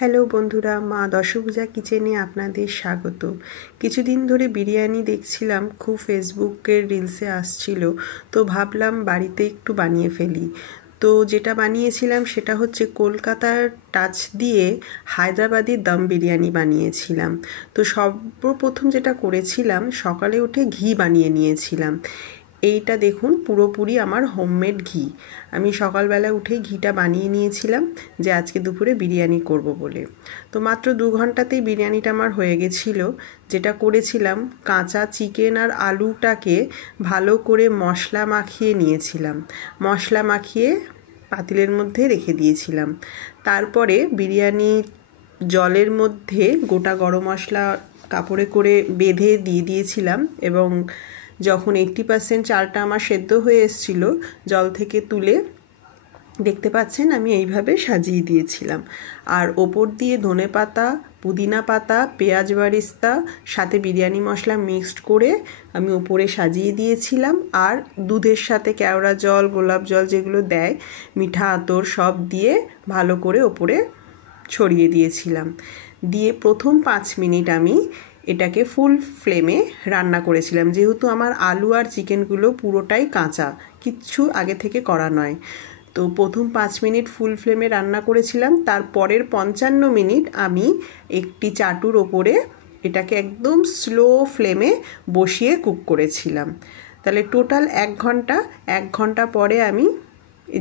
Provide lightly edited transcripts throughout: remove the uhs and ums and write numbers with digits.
Hello বন্ধুরা, মা দশভুজা কিচেনে আপনাদের স্বাগত। কিছুদিন ধরে বিরিয়ানি দেখছিলাম, খুব ফেসবুকের রিলসে আসছিল, তো ভাবলাম বাড়িতে একটু বানিয়ে ফেলি। তো যেটা বানিয়েছিলাম সেটা হচ্ছে কলকাতার টাচ দিয়ে হায়দ্রাবাদি দম বিরিয়ানি বানিয়েছিলাম। তো সর্বপ্রথম যেটা করেছিলাম, সকালে উঠে ঘি বানিয়ে নিয়েছিলাম। এইটা দেখুন পুরোপুরি আমার হোমমেড ঘি। আমি সকালবেলা উঠেই ঘিটা বানিয়ে নিয়েছিলাম যে আজকে দুপুরে বিরিয়ানি করব বলে। তো মাত্র 2 ঘন্টাতেই বিরিয়ানিটা আমার হয়ে গেছিলো। যেটা করেছিলাম, কাঁচা চিকেন আর আলুটাকে ভালো করে মশলা মাখিয়ে নিয়েছিলাম। মশলা মাখিয়ে পাতিলের মধ্যে রেখে দিয়েছিলাম। তারপরে বিরিয়ানি জলের মধ্যে গোটা গরম মশলা কাপড়ে করে বেঁধে দিয়ে দিয়েছিলাম এবং যখন 80% চালটা আমার সেদ্ধ হয়ে এসেছিলো, জল থেকে তুলে দেখতে পাচ্ছেন আমি এইভাবে সাজিয়ে দিয়েছিলাম। আর ওপর দিয়ে ধনেপাতা, পুদিনা পাতা, পেঁয়াজ বারিস্তা সাথে বিরিয়ানি মশলা মিক্সড করে আমি ওপরে সাজিয়ে দিয়েছিলাম। আর দুধের সাথে কেওড়া জল, গোলাপ জল যেগুলো দেয়, মিঠা আতর সব দিয়ে ভালো করে ওপরে ছড়িয়ে দিয়েছিলাম। দিয়ে প্রথম 5 মিনিট আমি এটাকে ফুল ফ্লেমে রান্না করেছিলাম, যেহেতু আমার আলু আর চিকেনগুলো পুরোটাই কাঁচা, কিচ্ছু আগে থেকে করা নয়। তো প্রথম 5 মিনিট ফুল ফ্লেমে রান্না করেছিলাম। তারপরের 55 মিনিট আমি একটি চাটুর ওপরে এটাকে একদম স্লো ফ্লেমে বসিয়ে কুক করেছিলাম। তাহলে টোটাল 1 ঘন্টা পরে আমি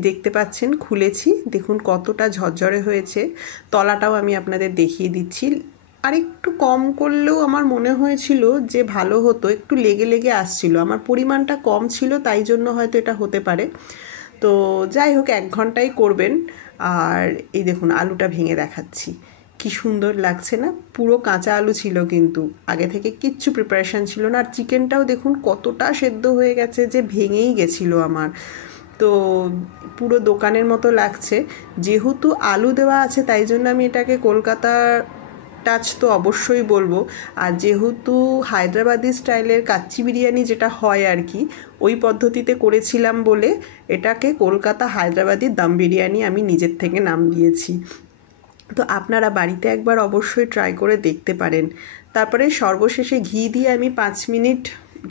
দেখতে পাচ্ছেন খুলেছি, দেখুন কতটা ঝরঝরে হয়েছে। তলাটাও আমি আপনাদের দেখিয়ে দিচ্ছি। আর একটু কম করলেও আমার মনে হয়েছিল যে ভালো হতো, একটু লেগে লেগে আসছিল, আমার পরিমাণটা কম ছিল, তাই জন্য হয়তো এটা হতে পারে। তো যাই হোক, 1 ঘন্টাই করবেন। আর এই দেখুন আলুটা ভেঙে দেখাচ্ছি, কি সুন্দর লাগছে না? পুরো কাঁচা আলু ছিল, কিন্তু আগে থেকে কিচ্ছু প্রিপারেশান ছিল না। আর চিকেনটাও দেখুন কতটা সেদ্ধ হয়ে গেছে যে ভেঙেই গেছিলো আমার। তো পুরো দোকানের মতো লাগছে। যেহেতু আলু দেওয়া আছে তাই জন্য আমি এটাকে কলকাতার টাচ তো অবশ্যই বলবো। আর যেহেতু হায়দ্রাবাদি স্টাইলের কাচ্চি বিরিয়ানি যেটা হয় আর কি, ওই পদ্ধতিতে করেছিলাম বলে এটাকে কলকাতা হায়দ্রাবাদি দম বিরিয়ানি আমি নিজের থেকে নাম দিয়েছি। তো আপনারা বাড়িতে একবার অবশ্যই ট্রাই করে দেখতে পারেন। তারপরে সর্বশেষে ঘি দিয়ে আমি 5 মিনিট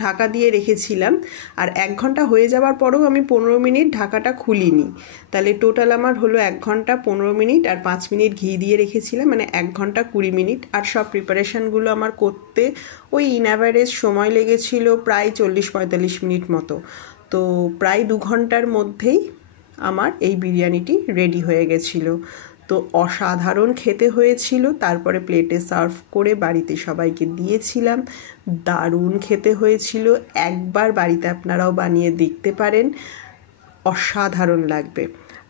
ঢাকা দিয়ে রেখেছিলাম। আর 1 ঘন্টা হয়ে যাওয়ার পরেও আমি 15 মিনিট ঢাকাটা খুলিনি। তাহলে টোটাল আমার হলো 1 ঘন্টা 15 মিনিট আর 5 মিনিট ঘি দিয়ে রেখেছিলাম, মানে 1 ঘন্টা 20 মিনিট। আর সব প্রিপারেশানগুলো আমার করতে ওই ইন অ্যাভারেজ সময় লেগেছিল প্রায় 40-45 মিনিট মতো। তো প্রায় 2 ঘন্টার মধ্যেই আমার এই বিরিয়ানিটি রেডি হয়ে গেছিলো। তো অসাধারণ খেতে হয়েছিল। তারপরে প্লেটে সার্ভ করে বাড়িতে সবাইকে দিয়েছিলাম। দারুণ খেতে হয়েছিল। একবার বাড়িতে আপনারাও বানিয়ে দেখতে পারেন, অসাধারণ লাগবে।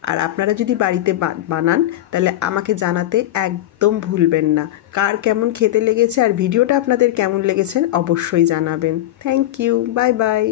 আর আপনারা যদি বাড়িতে বানান তাহলে আমাকে জানাতে একদম ভুলবেন না কার কেমন খেতে লেগেছে, আর ভিডিওটা আপনাদের কেমন লেগেছে অবশ্যই জানাবেন। Thank you, bye by.